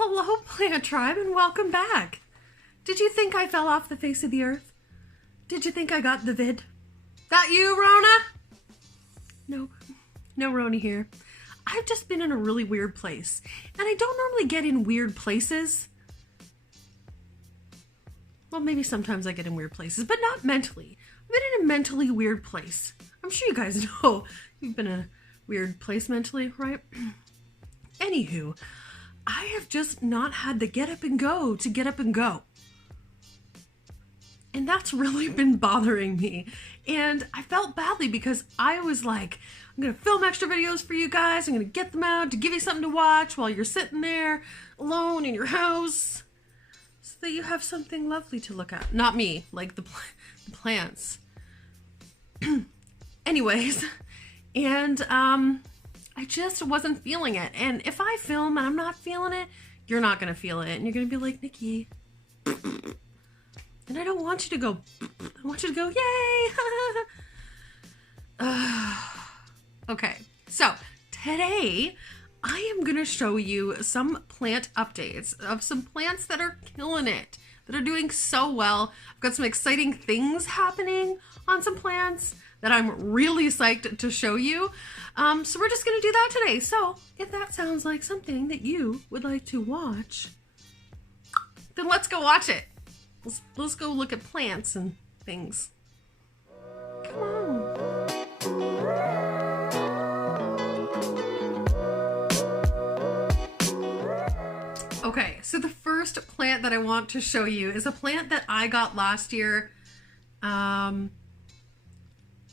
Hello, plant tribe, and welcome back. Did you think I fell off the face of the earth? Did you think I got the vid? That you, Rona? Nope, no Rona here. I've just been in a really weird place, and I don't normally get in weird places. Well, maybe sometimes I get in weird places, but not mentally. I've been in a mentally weird place. I'm sure you guys know you've been in a weird place mentally, right? Anywho, I have just not had the get up and go to get up and go. And that's really been bothering me. And I felt badly because I was like, I'm going to film extra videos for you guys. I'm going to get them out to give you something to watch while you're sitting there alone in your house so that you have something lovely to look at. Not me, like the plants. Anyways, and I just wasn't feeling it. And if I film and I'm not feeling it, you're not going to feel it. And you're going to be like, Nikki. And I don't want you to go, I want you to go, yay. Okay, so today I am going to show you some plant updates of some plants that are killing it, that are doing so well. I've got some exciting things happening on some plants that I'm really psyched to show you. So we're just going to do that today. So if that sounds like something that you would like to watch, then let's go watch it. Let's go look at plants and things. Come on. Okay, so the first plant that I want to show you is a plant that I got last year.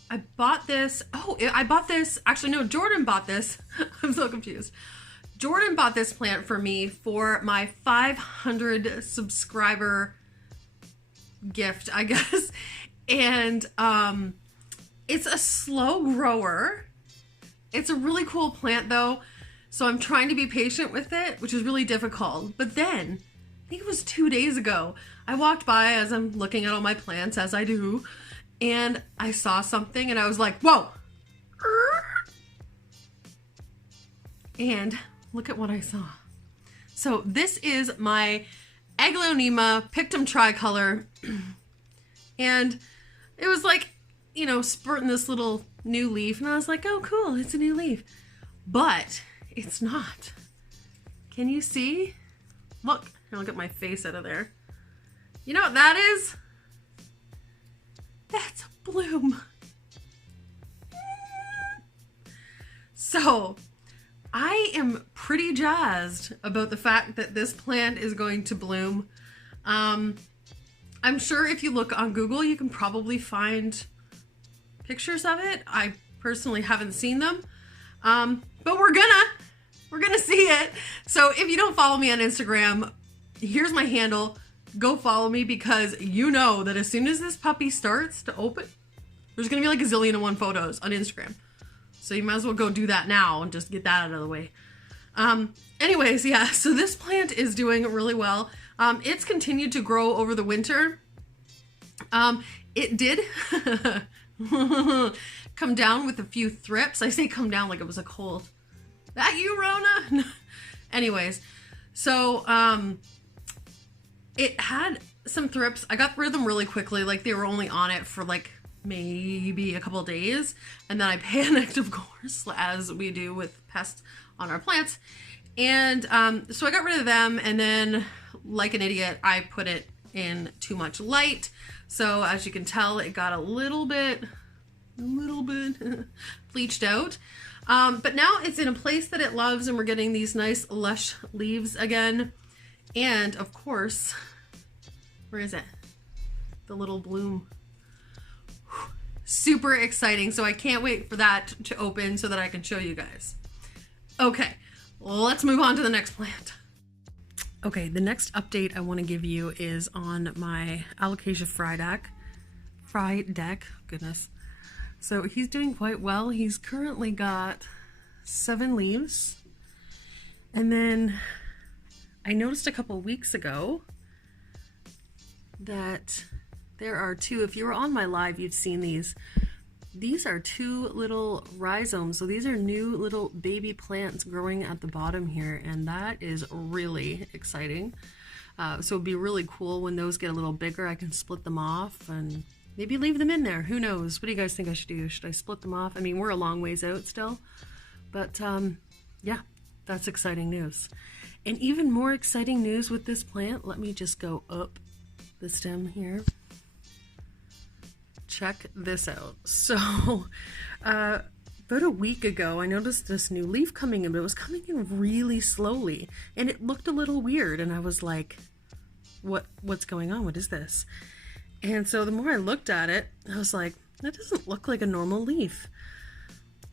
I bought this. Oh, I bought this. Actually, no, Jordan bought this. I'm so confused. Jordan bought this plant for me for my 500 subscriber gift, I guess. And it's a slow grower. It's a really cool plant though, so I'm trying to be patient with it, which is really difficult. But then I think it was 2 days ago, I walked by as I'm looking at all my plants, as I do, and I saw something and I was like, whoa. And look at what I saw. So this is my Aglaonema pictum tricolor, and it was like, you know, spurting this little new leaf, and I was like, oh cool, it's a new leaf. But it's not. Can you see? Look, look at my face out of there. You know what that is? That's a bloom. So I am pretty jazzed about the fact that this plant is going to bloom. I'm sure if you look on Google, you can probably find pictures of it. I personally haven't seen them, but we're gonna see it. So if you don't follow me on Instagram, here's my handle. Go follow me, because you know that as soon as this puppy starts to open, there's gonna be like a zillion and one photos on Instagram. So you might as well go do that now and just get that out of the way. Anyways, yeah, so this plant is doing really well. It's continued to grow over the winter. It did come down with a few thrips. I say come down like it was a cold. That you, Rona? Anyways, so it had some thrips. I got rid of them really quickly. Like they were only on it for like maybe a couple of days, and then I panicked, of course, as we do with pests on our plants. And so I got rid of them, and then like an idiot, I put it in too much light. So as you can tell, it got a little bit bleached out. But now it's in a place that it loves, and we're getting these nice lush leaves again. And of course, where is it? The little bloom. Super exciting. So I can't wait for that to open so that I can show you guys. Okay, let's move on to the next plant. Okay, the next update I want to give you is on my Alocasia frydeck. Goodness. So he's doing quite well. He's currently got 7 leaves. And then I noticed a couple weeks ago that there are 2. If you were on my live, you've seen these. these are two little rhizomes. So these are new little baby plants growing at the bottom here, and that is really exciting. So it'd be really cool when those get a little bigger. I can split them off and maybe leave them in there. Who knows? What do you guys think I should do? Should I split them off? I mean, we're a long ways out still, but yeah, that's exciting news. And even more exciting news with this plant, let me just go up the stem here. Check this out. So about a week ago, I noticed this new leaf coming in, but it was coming in really slowly and it looked a little weird. And I was like, what's going on? What is this? And so the more I looked at it, I was like, that doesn't look like a normal leaf.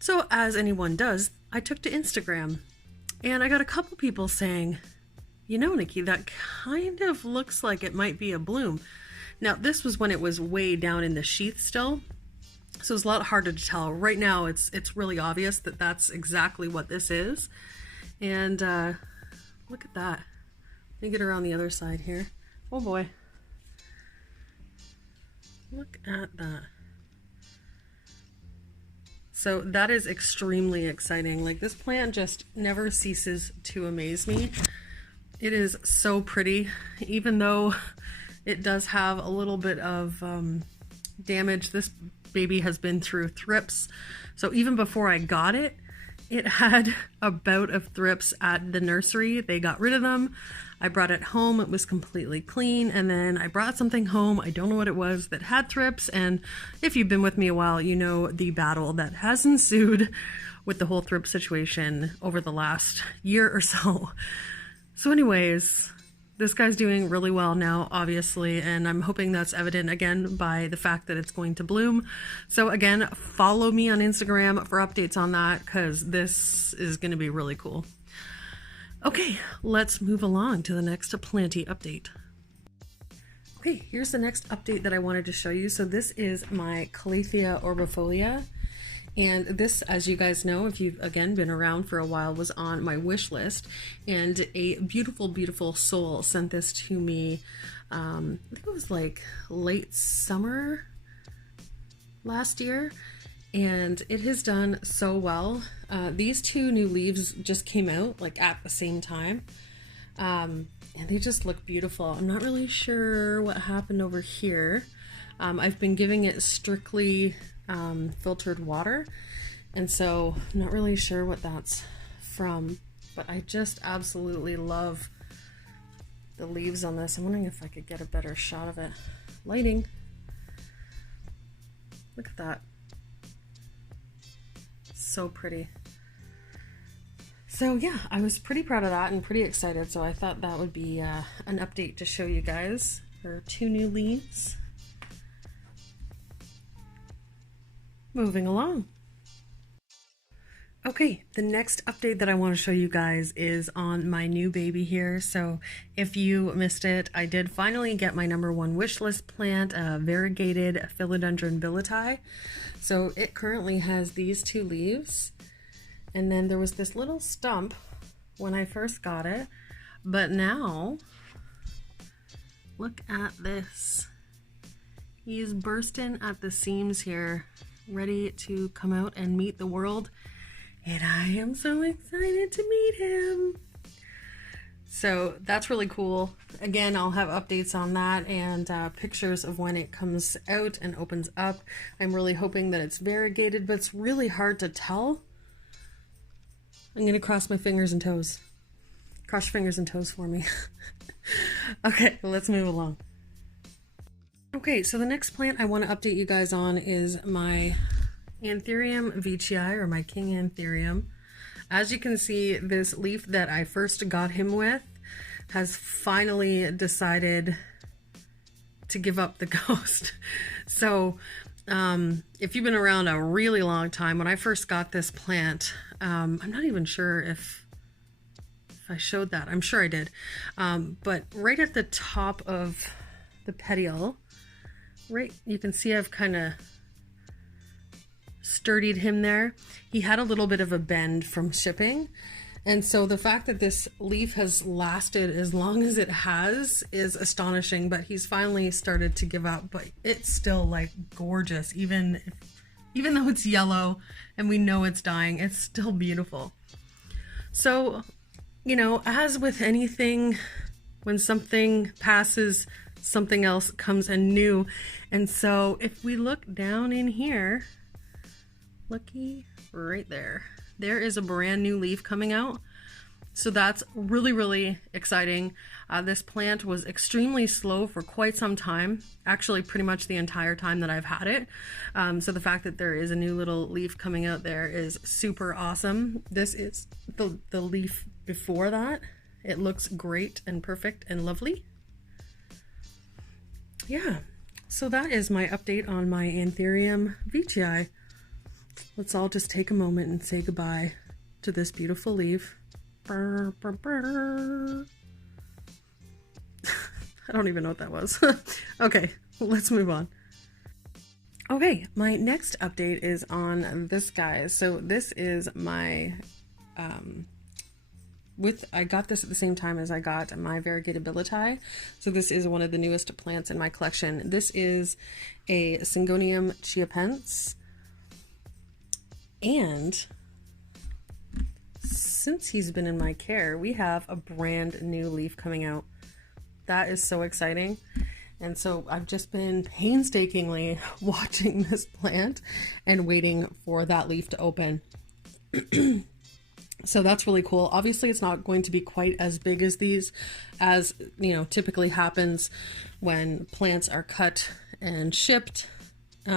So as anyone does, I took to Instagram and I got a couple people saying, you know, Nikki, that kind of looks like it might be a bloom. Now, this was when it was way down in the sheath still, so it's a lot harder to tell. Right now, it's really obvious that that's exactly what this is. And look at that. Let me get around the other side here. Oh boy. Look at that. So that is extremely exciting. Like, this plant just never ceases to amaze me. It is so pretty, even though it does have a little bit of damage. This baby has been through thrips. So even before I got it, it had a bout of thrips at the nursery. They got rid of them. I brought it home. It was completely clean. And then I brought something home. I don't know what it was that had thrips. And if you've been with me a while, you know the battle that has ensued with the whole thrip situation over the last year or so. So anyways, this guy's doing really well now, obviously, and I'm hoping that's evident again by the fact that it's going to bloom. So again, follow me on Instagram for updates on that, because this is going to be really cool. Okay, let's move along to the next Planty update. Okay, here's the next update that I wanted to show you. So this is my Kaliesha Orbitfolia. And this, as you guys know, if you've again been around for a while, was on my wish list. And a beautiful, beautiful soul sent this to me. I think it was like late summer last year. And it has done so well. These two new leaves just came out like at the same time. And they just look beautiful. I'm not really sure what happened over here. I've been giving it strictly filtered water, and so I'm not really sure what that's from, but I just absolutely love the leaves on this. I'm wondering if I could get a better shot of it. Lighting. Look at that. So pretty. So yeah, I was pretty proud of that and pretty excited, so I thought that would be an update to show you guys. There are two new leaves. Moving along. Okay, the next update that I want to show you guys is on my new baby here. So if you missed it, I did finally get my #1 wish list plant, variegated Philodendron Billet. So it currently has these two leaves, and then there was this little stump when I first got it, but now look at this. He is bursting at the seams here, ready to come out and meet the world, and I am so excited to meet him. So that's really cool. Again, I'll have updates on that and pictures of when it comes out and opens up. I'm really hoping that it's variegated, but it's really hard to tell. I'm gonna cross my fingers and toes. Cross your fingers and toes for me. Okay, let's move along. Okay, so the next plant I want to update you guys on is my Anthurium VGI, or my King Anthurium. As you can see, this leaf that I first got him with has finally decided to give up the ghost. So if you've been around a really long time, when I first got this plant, I'm not even sure if I showed that. I'm sure I did. But right at the top of the petiole, right, you can see I've kind of sturdied him there. He had a little bit of a bend from shipping, and so the fact that this leaf has lasted as long as it has is astonishing. But he's finally started to give up, but it's still like gorgeous, even if Even though it's yellow and we know it's dying, it's still beautiful. So, you know, as with anything, when something passes, something else comes anew. And so if we look down in here, looky right there, there is a brand new leaf coming out. So that's really, really exciting. This plant was extremely slow for quite some time, actually pretty much the entire time that I've had it. So the fact that there is a new little leaf coming out there is super awesome. This is the leaf before that. It looks great and perfect and lovely. Yeah, so that is my update on my Anthurium VGI. Let's all just take a moment and say goodbye to this beautiful leaf. Brr, brr, brr. I don't even know what that was. Okay, let's move on. Okay, my next update is on this guy. So this is my, I got this at the same time as I got my variegated billet. So this is one of the newest plants in my collection. This is a Singhania Chia Pence. And since he's been in my care, we have a brand new leaf coming out. That is so exciting. And so I've just been painstakingly watching this plant and waiting for that leaf to open. So that's really cool. Obviously it's not going to be quite as big as these, as you know, typically happens when plants are cut and shipped. They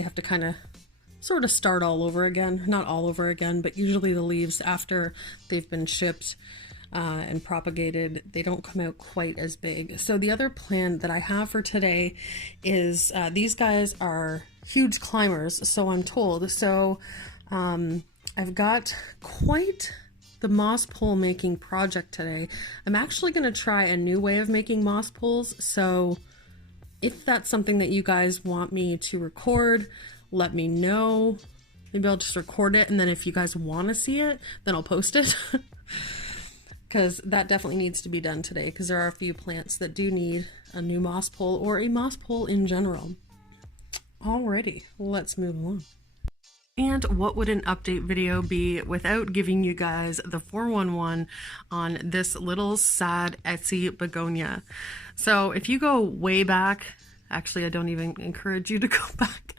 have to kind of sort of start all over again. Not all over again, but usually the leaves after they've been shipped and propagated, they don't come out quite as big. So the other plant that I have for today is these guys are huge climbers, so I'm told. So I've got quite the moss pole making project today. I'm actually going to try a new way of making moss poles. So if that's something that you guys want me to record, let me know. Maybe I'll just record it, and then if you guys want to see it, then I'll post it. Because that definitely needs to be done today, because there are a few plants that do need a new moss pole or a moss pole in general. Alrighty, let's move along. And what would an update video be without giving you guys the 411 on this little sad Etsy begonia? So if you go way back, actually I don't even encourage you to go back,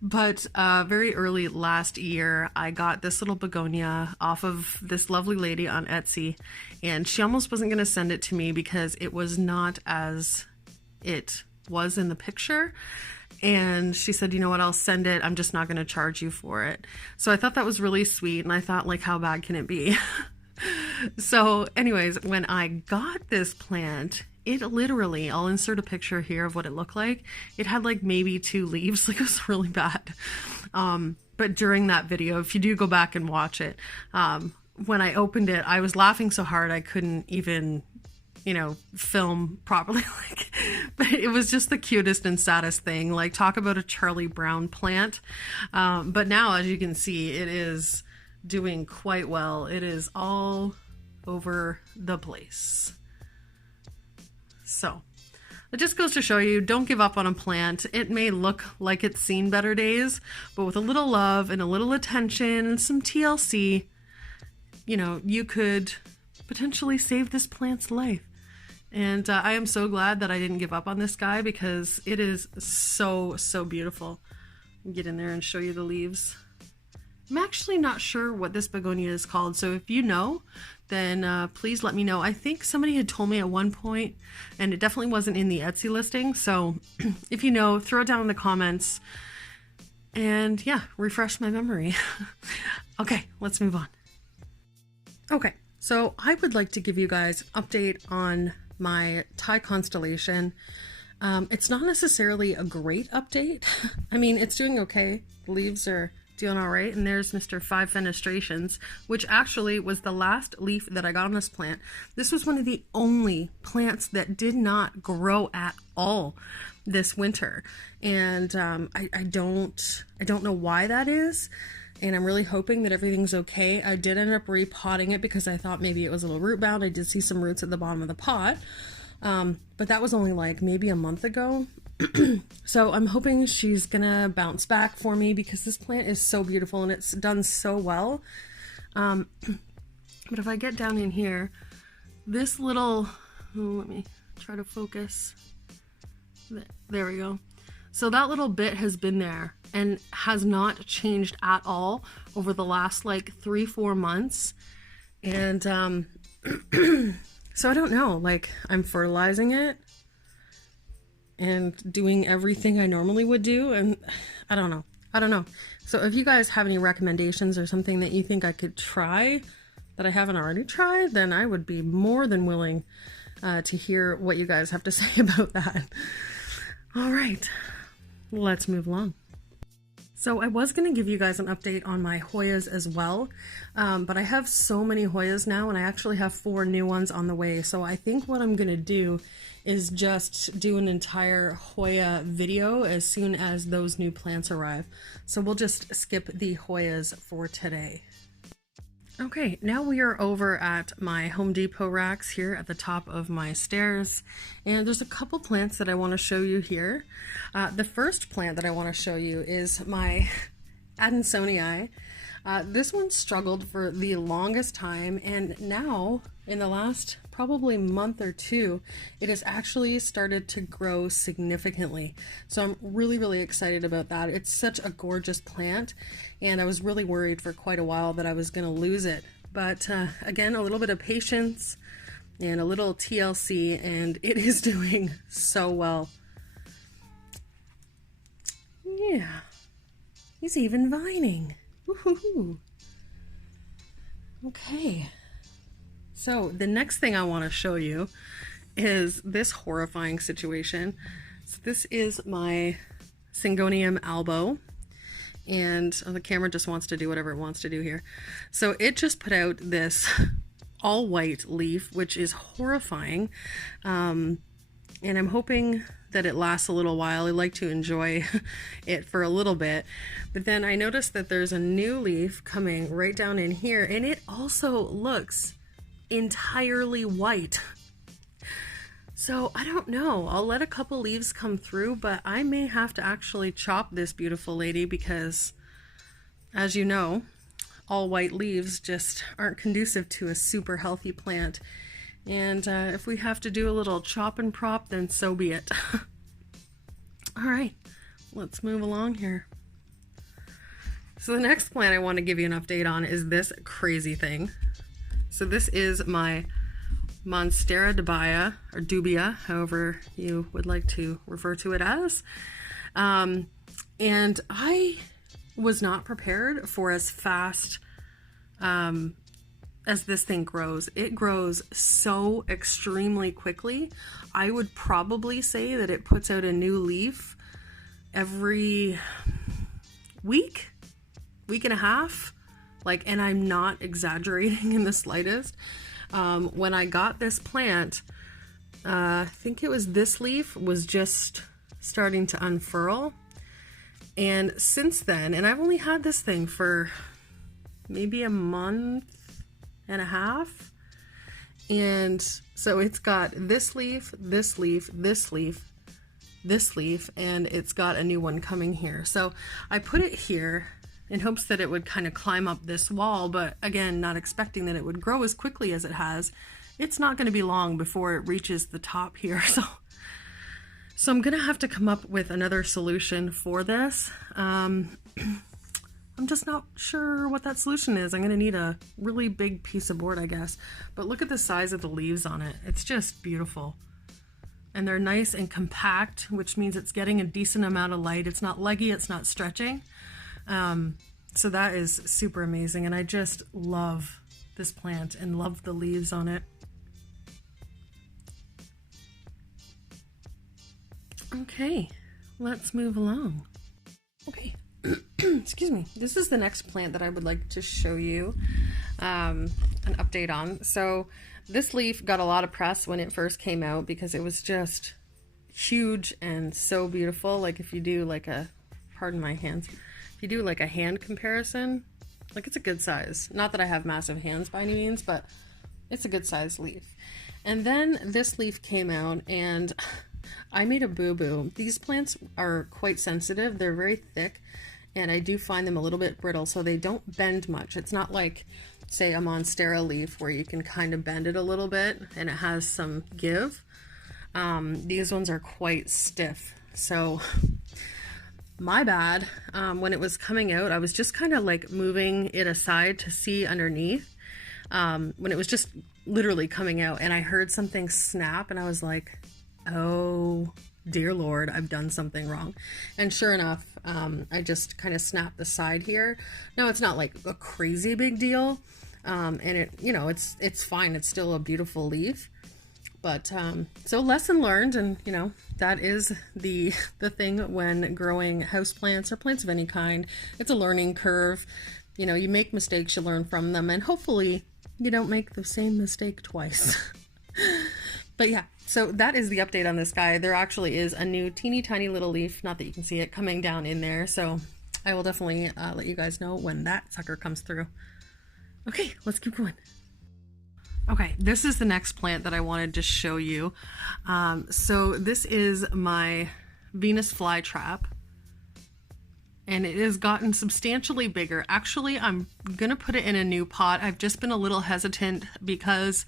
but very early last year I got this little begonia off of this lovely lady on Etsy, and she almost wasn't going to send it to me because it was not as it was in the picture. And she said, you know what, I'll send it. I'm just not going to charge you for it. So I thought that was really sweet. And I thought, like, how bad can it be? So anyways, when I got this plant, it literally, I'll insert a picture here of what it looked like. It had like maybe 2 leaves. Like, it was really bad. But during that video, if you do go back and watch it, when I opened it, I was laughing so hard I couldn't even, you know, film properly. Like, but it was just the cutest and saddest thing. Like, talk about a Charlie Brown plant. But now, as you can see, it is doing quite well. It is all over the place. So it just goes to show you, don't give up on a plant. It may look like it's seen better days, but with a little love and a little attention and some TLC, you know, you could potentially save this plant's life. And I am so glad that I didn't give up on this guy, because it is so, so beautiful. Get in there and show you the leaves. I'm actually not sure what this begonia is called, so if you know, then please let me know. I think somebody had told me at one point, and it definitely wasn't in the Etsy listing, so if you know, throw it down in the comments, and yeah, refresh my memory. Okay, let's move on. Okay, so I would like to give you guys an update on my Thai Constellation. It's not necessarily a great update. I mean, it's doing okay. The leaves are doing all right. And there's Mr. 5 Fenestrations, which actually was the last leaf that I got on this plant. This was one of the only plants that did not grow at all this winter. And I don't know why that is. And I'm really hoping that everything's okay. I did end up repotting it because I thought maybe it was a little root bound. I did see some roots at the bottom of the pot. But that was only like maybe a month ago. So I'm hoping she's gonna bounce back for me because this plant is so beautiful and it's done so well. But if I get down in here, this little, let me try to focus. There we go. So that little bit has been there and has not changed at all over the last like 3-4 months. And so I don't know, like I'm fertilizing it and doing everything I normally would do, and I don't know. So if you guys have any recommendations or something that you think I could try that I haven't already tried, then I would be more than willing to hear what you guys have to say about that. All right, let's move along. So I was going to give you guys an update on my Hoyas as well, but I have so many Hoyas now, and I actually have 4 new ones on the way. So I think what I'm going to do is just do an entire Hoya video as soon as those new plants arrive. So we'll just skip the Hoyas for today. Okay, now we are over at my Home Depot racks here at the top of my stairs, and there's a couple plants that I want to show you here. The first plant that I want to show you is my Adansonii. This one struggled for the longest time, and now in the last probably month or 2, it has actually started to grow significantly. So I'm really excited about that. It's such a gorgeous plant, and I was really worried for quite a while that I was going to lose it. But again, a little bit of patience and a little TLC, and it is doing so well. Yeah, he's even vining. Woohoo! Okay. So the next thing I want to show you is this horrifying situation. So this is my Singhania albo, and the camera just wants to do whatever it wants to do here. So it just put out this all white leaf, which is horrifying, and I'm hoping that it lasts a little while. I like to enjoy it for a little bit, but then I noticed that there's a new leaf coming right down in here, and it also looks entirely white. So I don't know, I'll let a couple leaves come through, but I may have to actually chop this beautiful lady because, as you know, all white leaves just aren't conducive to a super healthy plant. And if we have to do a little chop and prop, then so be it. All right, let's move along here. So the next plant I want to give you an update on is this crazy thing. So this is my Monstera dubia, or dubia, however you would like to refer to it as. And I was not prepared for as fast as this thing grows. It grows so extremely quickly. I would probably say that it puts out a new leaf every week and a half. Like, and I'm not exaggerating in the slightest. When I got this plant, I think it was this leaf was just starting to unfurl. And since then, and I've only had this thing for maybe a month and a half. And so it's got this leaf, this leaf, this leaf, this leaf, and it's got a new one coming here. So I put it here in hopes that it would kind of climb up this wall, but again, not expecting that it would grow as quickly as it has. It's not going to be long before it reaches the top here. So I'm going to have to come up with another solution for this. I'm just not sure what that solution is. I'm going to need a really big piece of board, I guess. But look at the size of the leaves on it. It's just beautiful. And they're nice and compact, which means it's getting a decent amount of light. It's not leggy, it's not stretching. So that is super amazing, and I just love this plant and love the leaves on it. Okay, let's move along. Okay, excuse me. This is the next plant that I would like to show you an update on. So this leaf got a lot of press when it first came out because it was just huge and so beautiful. Like if you do like a, pardon my hands, if you do like a hand comparison, like it's a good size. Not that I have massive hands by any means, but it's a good size leaf. And then this leaf came out and I made a boo-boo. These plants are quite sensitive. They're very thick, and I do find them a little bit brittle, so they don't bend much. It's not like, say, a Monstera leaf where you can kind of bend it a little bit and it has some give. These ones are quite stiff. So my bad. When it was coming out, I was just kind of like moving it aside to see underneath. When it was just literally coming out, and I heard something snap, and I was like, oh dear Lord, I've done something wrong. And sure enough, I just kind of snapped the side here. Now it's not like a crazy big deal. And it, you know, it's fine. It's still a beautiful leaf, but, so lesson learned. And you know, that is the thing when growing houseplants or plants of any kind. It's a learning curve. You know, you make mistakes, you learn from them, and hopefully you don't make the same mistake twice. But yeah, so that is the update on this guy. There actually is a new teeny tiny little leaf, not that you can see it, coming down in there. So I will definitely let you guys know when that sucker comes through. Okay, let's keep going. Okay, this is the next plant that I wanted to show you. So this is my Venus flytrap, and it has gotten substantially bigger. Actually, I'm gonna put it in a new pot. I've just been a little hesitant because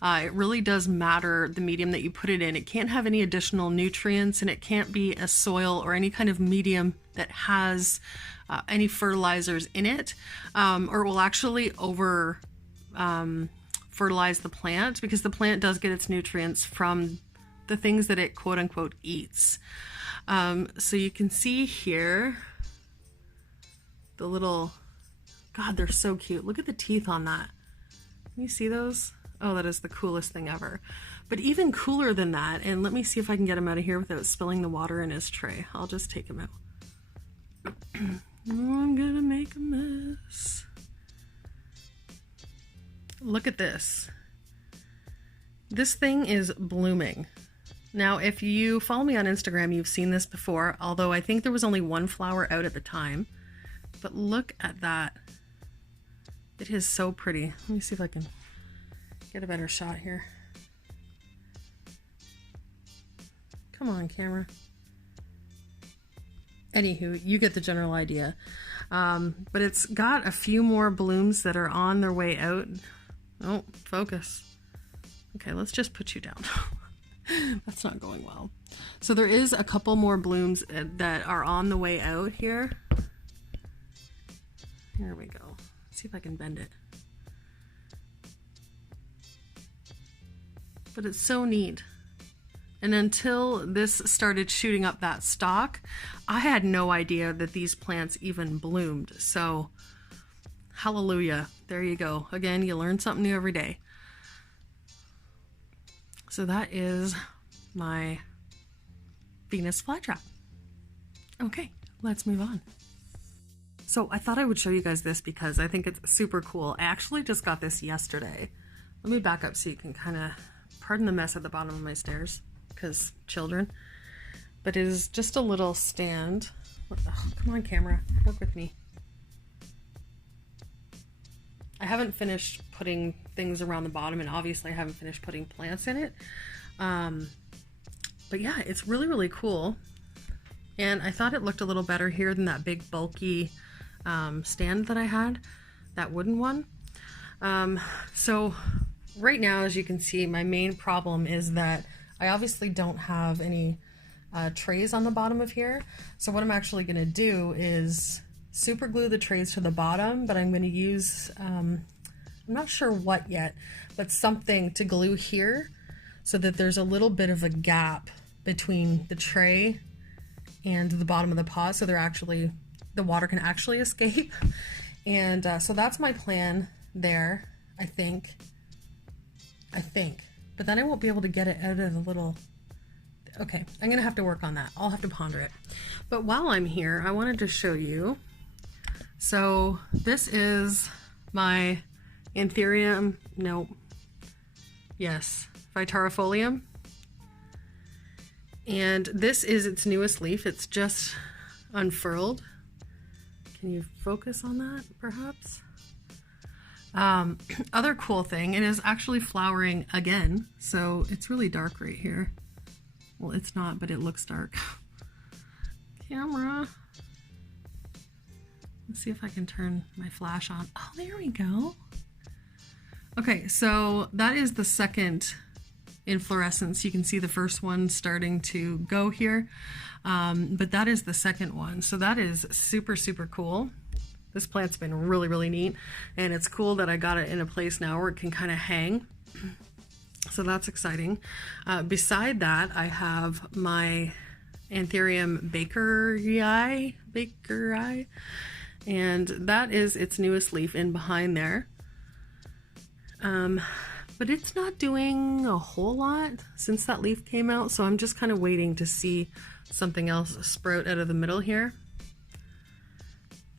it really does matter the medium that you put it in. It can't have any additional nutrients, and it can't be a soil or any kind of medium that has any fertilizers in it, or it will actually over fertilize the plant, because the plant does get its nutrients from the things that it quote unquote eats. So you can see here the little, God, they're so cute. Look at the teeth on that. Can you see those? Oh, that is the coolest thing ever. But even cooler than that, and let me see if I can get him out of here without spilling the water in his tray. I'll just take him out. I'm gonna make a mess. Look at this. This thing is blooming. Now, if you follow me on Instagram, you've seen this before, although I think there was only one flower out at the time. But look at that. It is so pretty. Let me see if I can get a better shot here. Come on, camera. Anywho, you get the general idea. But it's got a few more blooms that are on their way out. Oh, focus. Okay, let's just put you down. That's not going well. So there is a couple more blooms that are on the way out here. Here we go. Let's see if I can bend it. But it's so neat. And until this started shooting up that stalk, I had no idea that these plants even bloomed. So, hallelujah. There you go. Again, you learn something new every day. So that is my Venus flytrap. Okay, let's move on. So I thought I would show you guys this because I think it's super cool. I actually just got this yesterday. Let me back up so you can kind of, pardon the mess at the bottom of my stairs, because children. But it is just a little stand. Oh, come on, camera, work with me. I haven't finished putting things around the bottom, and obviously I haven't finished putting plants in it. But yeah, it's really, really cool. And I thought it looked a little better here than that big bulky stand that I had, that wooden one. So right now, as you can see, my main problem is that I obviously don't have any trays on the bottom of here. So what I'm actually going to do is super glue the trays to the bottom, but I'm going to use, I'm not sure what yet, but something to glue here so that there's a little bit of a gap between the tray and the bottom of the pot, so they're actually, the water can actually escape. And so that's my plan there, I think. But then I won't be able to get it out of the little, okay, I'm gonna have to work on that. I'll have to ponder it. But while I'm here, I wanted to show you, so this is my Anthurium, Vitariifolium. And this is its newest leaf. It's just unfurled. Can you focus on that, perhaps? Other cool thing, it is actually flowering again. So it's really dark right here. Well, it's not, but it looks dark. Camera. Let's see if I can turn my flash on. Oh, there we go. Okay, so that is the second inflorescence. You can see the first one starting to go here, but that is the second one. So that is super, super cool. This plant's been really, really neat, and it's cool that I got it in a place now where it can kind of hang. So that's exciting. Beside that, I have my Anthurium VGI, and that is its newest leaf in behind there. But it's not doing a whole lot since that leaf came out, so I'm just kind of waiting to see something else sprout out of the middle here.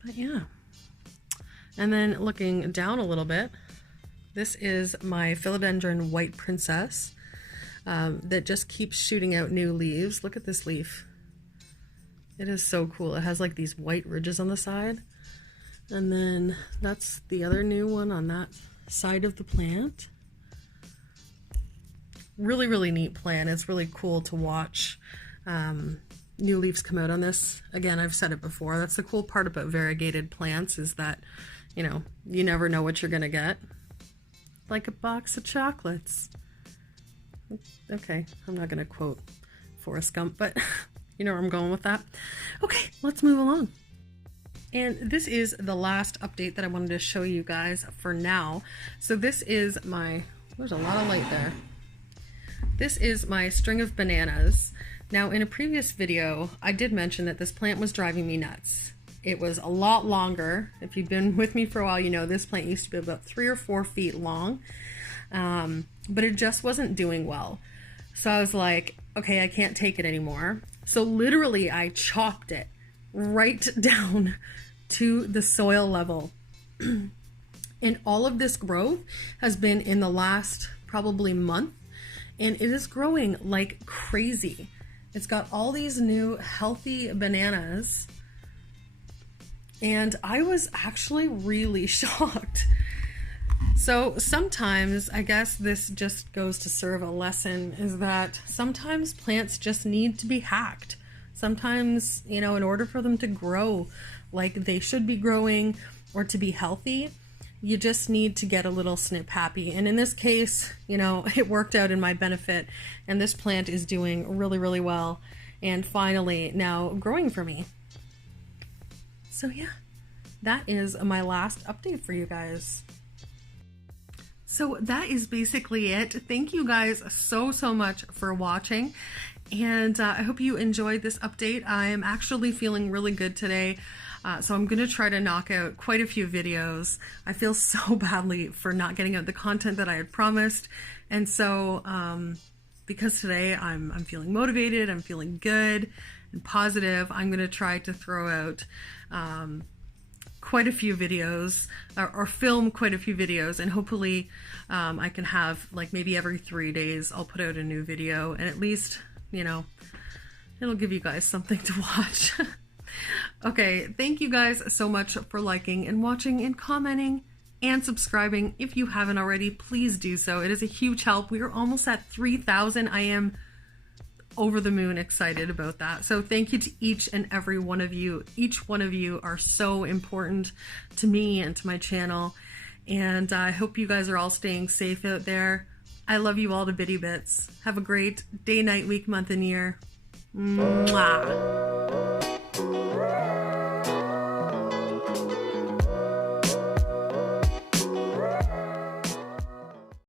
But yeah. And then looking down a little bit, this is my Philodendron White Princess that just keeps shooting out new leaves. Look at this leaf. It is so cool. It has like these white ridges on the side. And then that's the other new one on that side of the plant. Really, really neat plant. It's really cool to watch new leaves come out on this. Again, I've said it before. That's the cool part about variegated plants, is that, you know, you never know what you're gonna get. Like a box of chocolates. Okay, I'm not gonna quote Forrest Gump, but you know where I'm going with that. Okay, let's move along. And this is the last update that I wanted to show you guys for now. So this is my, there's a lot of light there. This is my string of bananas. Now in a previous video, I did mention that this plant was driving me nuts. It was a lot longer. If you've been with me for a while, you know this plant used to be about 3 or 4 feet long, but it just wasn't doing well. So I was like, okay, I can't take it anymore. So literally I chopped it right down to the soil level. And all of this growth has been in the last probably month, and it is growing like crazy. It's got all these new healthy bananas, and I was actually really shocked. So sometimes, I guess this just goes to serve a lesson, is that sometimes plants just need to be hacked. Sometimes, you know, in order for them to grow like they should be growing or to be healthy, you just need to get a little snip happy. And in this case, you know, it worked out in my benefit, and this plant is doing really, really well, and finally now growing for me. So yeah, that is my last update for you guys. So that is basically it. Thank you guys so much for watching, and I hope you enjoyed this update. I am actually feeling really good today. So I'm going to try to knock out quite a few videos. I feel so badly for not getting out the content that I had promised. And so because today I'm feeling motivated, I'm feeling good and positive, I'm going to try to throw out quite a few videos or film quite a few videos, and hopefully I can have, like, maybe every 3 days I'll put out a new video, and at least, you know, it'll give you guys something to watch. Okay, thank you guys so much for liking and watching and commenting and subscribing. If you haven't already, please do so. It is a huge help. We are almost at 3,000. I am over the moon excited about that. So thank you to each and every one of you. Each one of you are so important to me and to my channel. And I hope you guys are all staying safe out there. I love you all to bitty bits. Have a great day, night, week, month, and year. Mwah.